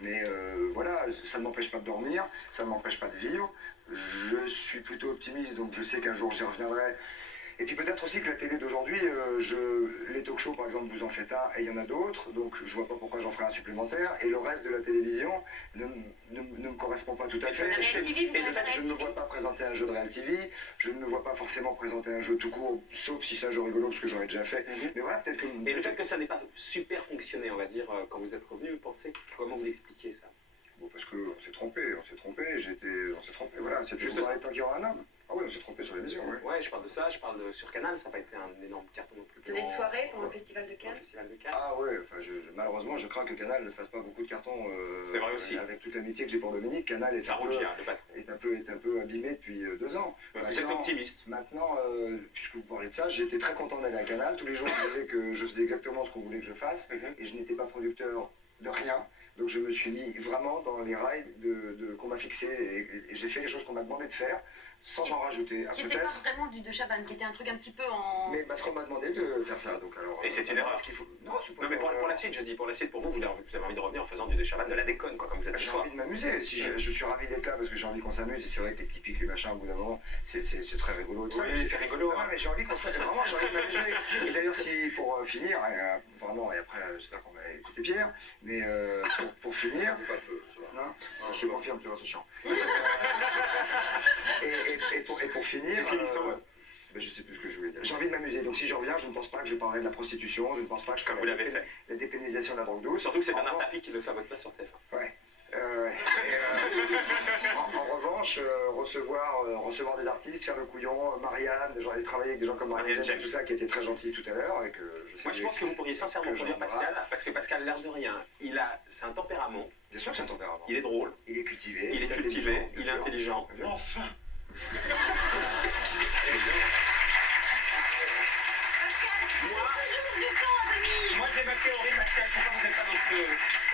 Mais voilà, ça ne m'empêche pas de dormir, ça ne m'empêche pas de vivre. Je suis plutôt optimiste, donc je sais qu'un jour j'y reviendrai. Et puis peut-être aussi que la télé d'aujourd'hui, les talk shows par exemple, vous en faites un et il y en a d'autres, donc je vois pas pourquoi j'en ferai un supplémentaire. Et le reste de la télévision ne me correspond pas tout à fait. Je ne me vois pas présenter un jeu de Real TV, je ne me vois pas forcément présenter un jeu tout court, sauf si c'est un jeu rigolo, parce que j'aurais déjà fait. Mais voilà, peut-être que... Et le fait que ça n'ait pas super fonctionné, on va dire, quand vous êtes revenu, vous pensez, comment vous l'expliquez ça? Bon, parce qu'on s'est trompé, on s'est trompé, voilà, c'est juste ça. Tant qu'il y aura un homme. Ah oui, on s'est trompé sur l'émission, oui. Ouais, je parle de ça, je parle sur Canal, ça n'a pas été un énorme carton non plus. C'était une soirée pour le Festival de Cannes. Ah ouais, enfin, malheureusement, je crains que Canal ne fasse pas beaucoup de cartons. C'est vrai aussi. Avec toute l'amitié que j'ai pour Dominique, Canal est un peu abîmé depuis 2 ans. Vous êtes optimiste. Maintenant, puisque vous parlez de ça, j'étais très content d'aller à Canal. Tous les jours, je disais que je faisais exactement ce qu'on voulait que je fasse, et je n'étais pas producteur de rien. Donc je me suis mis vraiment dans les rails qu'on m'a fixé, et j'ai fait les choses qu'on m'a demandé de faire, sans en rajouter. Qui n'était pas vraiment du De Chavannes, qui était un truc un petit peu en... Mais parce qu'on m'a demandé de faire ça, donc alors... Et c'est une erreur. Qu'il faut... Non, mais pour la suite, je dis, pour la suite, pour vous, vous avez envie de revenir en faisant du De Chavannes, de la déconne, quoi, comme vous êtes J'ai envie de m'amuser, je suis ravi d'être là, parce que j'ai envie qu'on s'amuse, et c'est vrai que les petits pics, les machins, au bout d'un moment, c'est très rigolo. Oui, c'est rigolo. Non, mais j'ai envie qu'on s'amuse, vraiment, j'ai envie de m'amuser. Et d'ailleurs, si, pour finir, vraiment, et après, j'espère qu'on va écouter Pierre, mais pour finir... Pas le feu, ça va. Non, je te confirme, tu vois, c'est chiant. Et pour finir, je sais plus ce que je voulais dire. J'ai envie de m'amuser, donc si je reviens, je ne pense pas que je parlerai de la prostitution, je ne pense pas que je ferai la dépénalisation de la drogue douce. Surtout que c'est Bernard Tapie qui le fait à votre place sur TF1. Ouais. En revanche, recevoir des artistes, faire le couillon, Marianne, travailler avec des gens comme Marianne James, tout ça, qui était très gentil tout à l'heure. Moi, je pense que vous pourriez sincèrement produire Pascal, parce que Pascal, l'air de rien, c'est un tempérament. Bien sûr que c'est un tempérament. Il est drôle. Il est cultivé. Il est intelligent. Enfin. Moi, j'ai ma théorie, Pascal, pourquoi vous n'êtes pas dans ce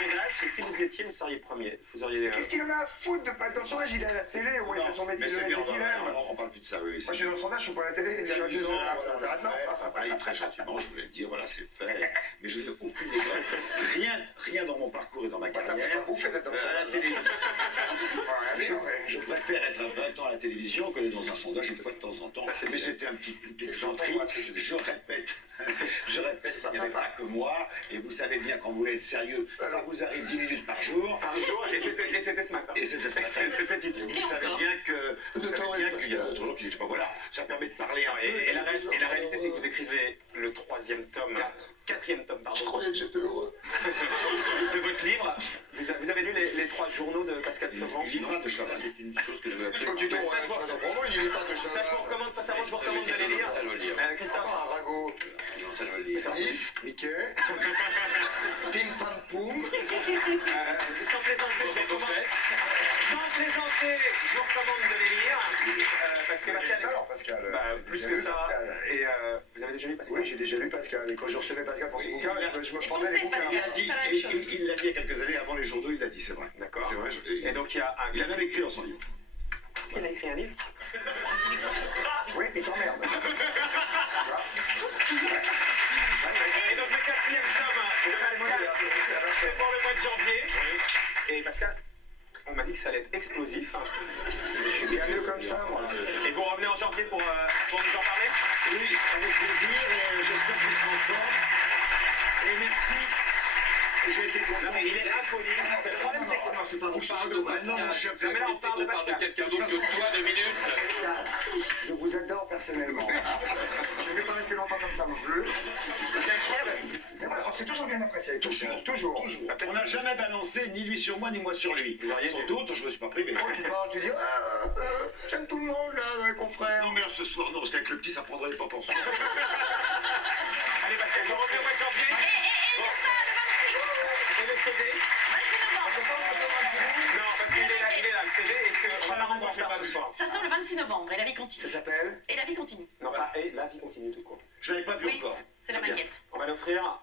sondage, c'est que si vous étiez, vous seriez premier. Vous auriez... Qu'est-ce qu'il en a à foutre de pas être dans le sondage? Il est à la télé, où il fait son métier, c'est qu'il aime. On parle plus de ça, oui. Moi, je suis dans le sondage, je suis pas à la télé. C'est intéressant. Et très gentiment, je voulais le dire, voilà, c'est fait. Mais je n'ai aucune idée. Rien dans mon parcours et dans ma carrière. À la télévision. Je préfère être à 20 ans à la télévision que d'être dans un sondage une fois de temps en temps. Mais c'était un petit plaisanterie. Je répète, il n'y avait pas que moi. Et vous savez bien, quand vous voulez être sérieux, ça vous arrive 10 minutes par jour. Et c'était ce matin. Et c'était ce matin. Vous savez bien qu'il y a d'autres gens qui disent pas voilà, ça permet de parler un peu. Et la réalité, c'est que vous écrivez le 3e tome. 4e tome, pardon. Je croyais que j'étais heureux. De votre livre. Vous avez lu les 3 journaux de Pascal Sevran? Il lit pas de Chavannes, c'est une chose que je veux absolument. Tu dois, ça, il lit pas de Chavannes. Ça, je vous recommande, sincèrement, je vous recommande de les lire. Christophe. Rago. Non, ça je veux le lire. Yves, Mickey. Pim Pam Poum. Sans plaisanter, je vous recommande de les lire. Parce que Pascal. Alors, Pascal. Plus que ça. Et vous avez déjà lu Pascal? Oui, j'ai déjà lu Pascal. Et quand je recevais Pascal pour ce bouquin, je me prenais les bouquins. Il l'a dit il y a quelques années, avant les journaux, il l'a dit, c'est vrai. D'accord. C'est vrai. Et donc il a même écrit dans son livre. Il a écrit un livre? Oui, il t'emmerde. Et donc le 4e tome de Pascal, c'est pour le mois de janvier. Et Pascal, on m'a dit que ça allait être explosif. Je suis bien mieux comme ça, moi. Et vous revenez en janvier pour nous en parler? Oui, avec plaisir, et j'espère que vous serez en forme. Et merci. J'ai été content. Non, mais il est impoli. C'est le problème, c'est que... Non, c'est pas vous, je parle de Pascal. Jamais on parle de quelqu'un d'autre que toi, 2 minutes. Je vous adore personnellement. Je ne vais pas rester longtemps comme ça non plus. C'est incroyable. On s'est toujours bien apprécié. Toujours. On n'a jamais balancé ni lui sur moi, ni moi sur lui. Sur d'autres, je ne me suis pas privé. Tu parles, tu dis j'aime tout le monde là, les confrères. Non, mais ce soir, non, parce qu'avec le petit, ça prendrait les pas en soi. Allez, Pascal, je reviens au mois de janvier. Et le CD? 26 novembre. Non, parce qu'il est là, le CD, et qu'on va la rendre en retard ce soir. Ça sort le 26 novembre, et la vie continue. Ça s'appelle Et la vie continue. Non, pas et la vie continue tout court. Je n'avais pas vu Oui, encore. c'est la maquette. On va l'offrir